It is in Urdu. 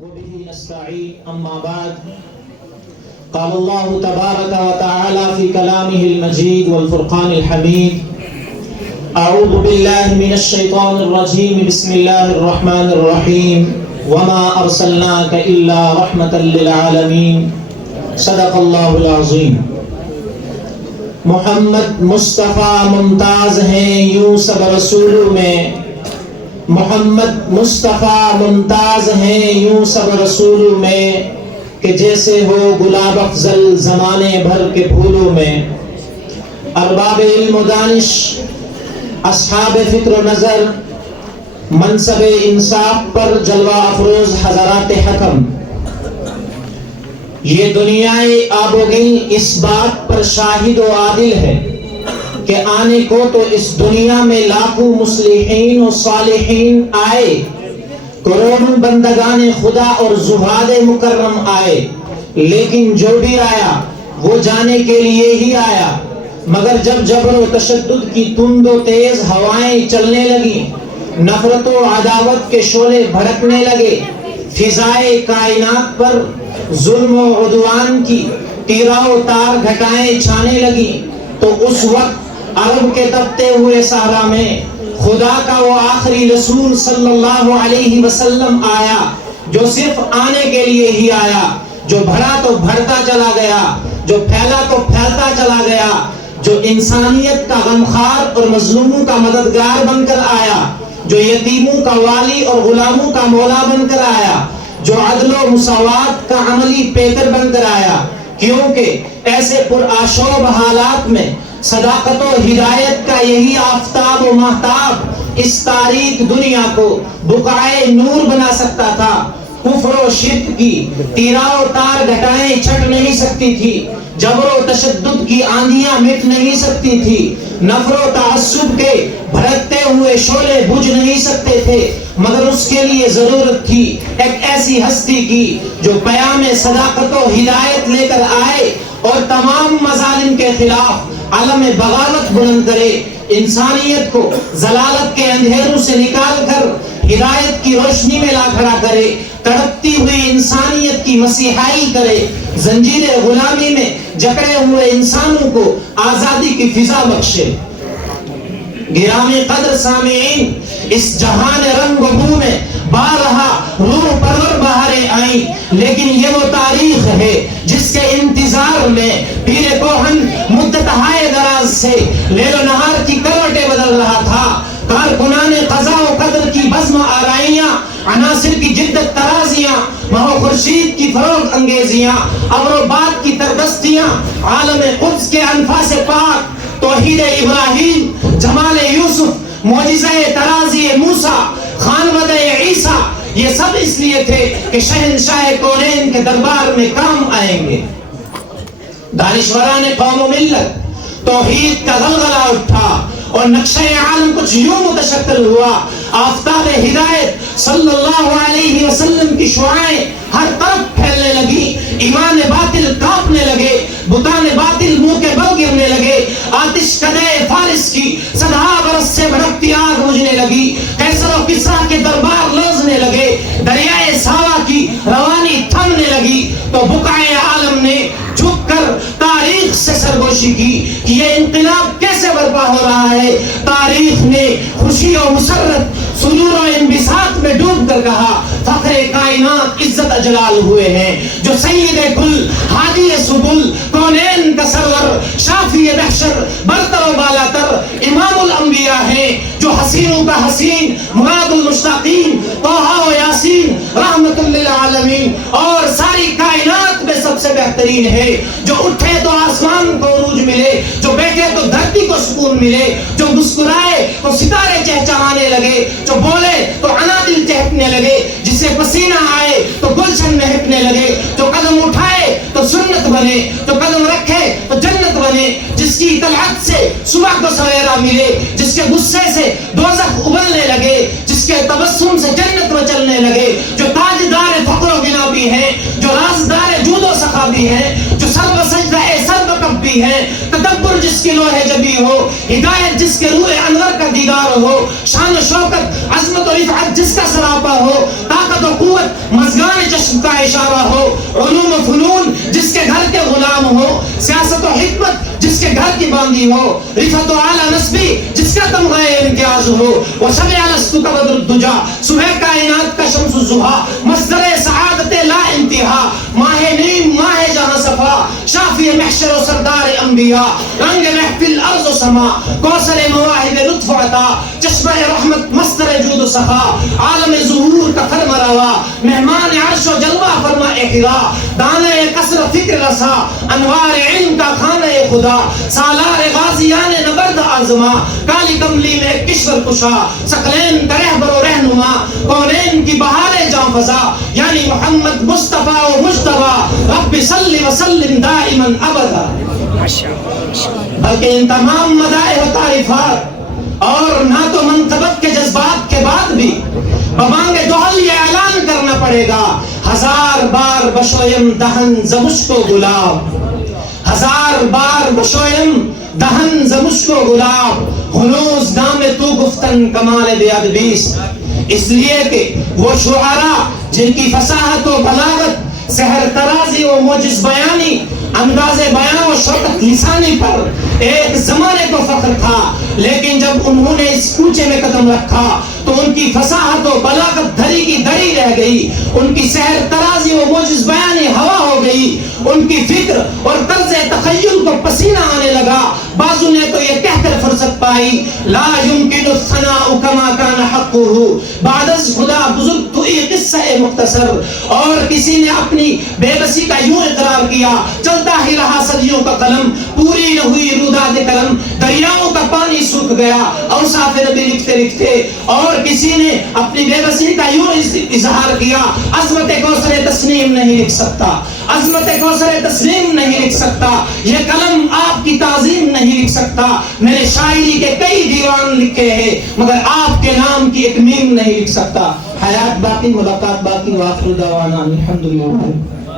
وبه نستعين أما بعد قال الله تبارك وتعالى في كلامه المجيد والفرقان الحميد أعوذ بالله من الشيطان الرجيم بسم الله الرحمن الرحيم وما أرسلناك إلا رحمة للعالمين صدق الله العظيم. محمد مصطفیٰ ممتاز ہیں یوں سب رسولوں میں، محمد مصطفیٰ ممتاز ہیں یوں سب رسولوں میں، کہ جیسے ہو گلاب افضل زمانے بھر کے پھولوں میں. ارباب علم و دانش، اصحاب فکر و نظر، منصب انصاف پر جلوہ افروز حضرات حکم، یہ دنیائے آب و گل اس بات پر شاہد و عادل ہے کہ آنے کو تو اس دنیا میں لاکھوں مصلحین و صالحین آئے، کروڑوں بندگان خدا اور زہاد مکرم آئے، لیکن جو بھی آیا وہ جانے کے لیے ہی آیا. مگر جب جبر و تشدد کی تند و تیز ہوائیں چلنے لگی، نفرت و عداوت کے شعلے بھڑکنے لگے، فضائے کائنات پر ظلم و عدوان کی تیرا و تار گھٹائیں چھانے لگی، تو اس وقت عرب کے تپتے ہوئے صحرا میں خدا کا وہ آخری رسول صلی اللہ علیہ وسلم آیا، جو صرف آنے کے لیے ہی آیا، جو بڑھا تو بڑھتا چلا گیا، جو پھیلا تو پھیلتا چلا گیا، جو انسانیت کا غمخوار اور مظلوموں کا مددگار بن کر آیا، جو یتیموں کا والی اور غلاموں کا مولا بن کر آیا، جو عدل و مساوات کا عملی پیکر بن کر آیا. کیونکہ ایسے پرآشوب حالات میں صداقت و ہدایت کا یہی آفتاب و مہتاب اس تاریک دنیا کو بقعۂ نور بنا سکتا تھا. کفر و شرک کی تیرا و تار گھٹائیں چھٹ نہیں سکتی تھی، جبر و تشدد کی آندیاں مٹ نہیں سکتی تھی، نفر و تعصب کے بھڑکتے ہوئے شعلے بجھ نہیں سکتے تھے، مگر اس کے لیے ضرورت تھی ایک ایسی ہستی کی جو پیام صداقت و ہدایت لے کر آئے اور تمام مظالم کے خلاف علم بغاوت بلند کرے، انسانیت کو ضلالت کے اندھیروں سے نکال کر ہدایت کی روشنی میں لا کھڑا کرے، تڑپتی ہوئی انسانیت کی مسیحائی کرے، زنجیر غلامی میں جکڑے ہوئے انسانوں کو آزادی کی فضا بخشے. گرامی قدر سامعین، اس جہان رنگ و بو میں بارہا روح پرور بہاریں آئیں، لیکن یہ وہ تاریخ ہے جس کے انتظار میں پیر کوہن مدت ہائے دراز سے لیل و نہار کی کروٹیں بدل رہا تھا. کارکنان قضا و قدر کی بزم آرائیاں، عناصر کی جدت ترازیاں، ماہ خورشید کی فروغ انگیزیاں، ابر و باد کی تردستیاں، عالم قدس کے انفاس پاک، توحید ابراہیم، جمال یوسف، معجزہ ترازی موسیٰ، خانود عیسیٰ، یہ سب اس لیے تھے کہ شہنشاہ کونین کے دربار میں کام آئیں گے. دانشوران قوم و ملت، توحید کا غلغلہ اٹھا اور نقشہ عالم کچھ یوں متشکل ہوا. آفتاب ہدایت صلی اللہ علیہ وسلم کی شعاعیں ہر طرف پھیلنے لگی، ایمان باطل کانپنے لگے، بتان باطل منہ کے بل گرنے لگے، آتش کدے فارس کی 100 برس سے بھڑکتی آگ بجھنے لگی، قیصر و کسریٰ کے دربار لرزنے لگے، دریائے ساوا کی روانی تھمنے لگی. تو بقعۂ عالم نے جھک کر تاریخ سے سرگوشی کی کہ یہ انقلاب کیسے برپا ہو رہا ہے. تاریخ نے خوشی و مسرت، سرور و انبساط میں ڈوب کر کہا فخر کائنات عزت اجلال ہوئے ہیں، جو سید کل، ہادی سبل، کونین کا سرور، شافی محشر، برتر و بالاتر، امام الانبیاء ہیں، جو حسینوں کا حسین، مراد المشتاقین، طہ و یاسین، رحمت للعالمین، اور ساری کائنات میں سب سے بہترین ہے، جو اٹھے تو آسمان کو عروج ملے، جو بیٹھے تو دھرتی کو سکون ملے، جو مسکرائے تو ستارے چہچہانے لگے، جو بولے تو عنادل چہکنے لگے، جسے پسینہ آئے تو گلشن مہکنے لگے، جو قدم اٹھائے تو سنت بنے، جو قدم رکھے تو جنت بنے، جس کی طلعت سے صبح کو سویرا ملے، جس کے غصے سے دوزخ ابلنے لگے، جس کے تبسم سے جنت میں چلنے لگے، جو تاجدار فقر و غنا بھی ہیں، جو رازدار جود و سخا بھی ہیں، جو سر و سجدہ سر و کب بھی ہیں، تدبر جس کی لوح جبی ہو، ہدایت جس کے روح انور کا دیدار ہو، شان و شوکت، عظمت و رفعت جس کا سراپا ہو، طاقت و قوت مزگان عشق کا اشارہ ہو، علوم و فنون جس کے گھر کے غلام ہو، سیاست و حکمت جس کے گھر کی باندھی ہو، رفعت و اعلی نسبی جس کا تمغہ امتیاز ہو، وشب الستو کا بدر الدجا، صبح کائنات کا شمس الضحیٰ، مصدر سعادت لا انتہا، ماہ نیم ماہ جہاں صفا، شافی محشر و سردار انبیاء، رنگ محفل ارض و سما، کوثر مواہب لطف و عطا، چشمہ رحمت مصدر جود و سخا، عالم ظہور کا فرما روا، مہمان عرش و جلوہ فرما احرا، دانہ قصر فکر رسا، انوار علم کا خانہ خدا، سالار غازیان نبرد آزما، کالی کملی میں کشور کشا، ثقلین کا رہبر و رہنما، کونین کی بہار جاں فضا، یعنی محمد مصطفیٰ و مجتبی، رب صلی وسلم دائما ابدا۔ بلکہ ان تمام مدائح و تعریفات اور نعت و منقبت کے جذبات کے بعد بھی ببانگ دہل یہ اعلان کرنا پڑے گا، ہزار بار بشویم دہن ز مشک و گلاب، ہزار بار بشویم دہن ز مشک و گلاب، ہنوز نام تو گفتن کمال بے ادبیست۔ اس لیے کہ وہ شعراء جن کی فصاحت و بلاغت، سحر ترازی و موجز بیانی، انداز بیان و شوکت لسانی پر ایک زمانے کو فخر تھا، لیکن جب انہوں نے اس کوچے میں قدم رکھا تو ان کی فصاحت و بلاغت دھری کی دھری رہ گئی، ان کی سحر ترازی و موجز بیانی ہوا ہو گئی، ان کی فکر اور طرز تخیل کو پسینہ آنے لگا۔ بعضوں نے تو یہ کہہ کر فرصت پائی، لا يمكن الثناء كما كان حقه، بعد از خدا بزرگ تو ایک قصہ مختصر۔ اور کسی نے اپنی بے بسی کا یوں اقرار کیا، چلتا ہی رہا صدیوں کا قلم، پوری نہ ہوئی روداد کرم، دریاؤں کا پانی سوکھ گیا، اوصاف نبی لکھتے لکھتے۔ اور کسی نے اپنی بے بسی کا یوں اظہار کیا، عظمت کوثر تسنیم نہیں لکھ سکتا، عظمت کوثر تسلیم نہیں لکھ سکتا، یہ قلم آپ کی تعظیم نہیں لکھ سکتا، میں نے شاعری کے کئی دیوان لکھے ہیں مگر آپ کے نام کی ایک میم نہیں لکھ سکتا۔ حیات باقی، ملاقات باقی، وآخر دعوانا الحمدللہ۔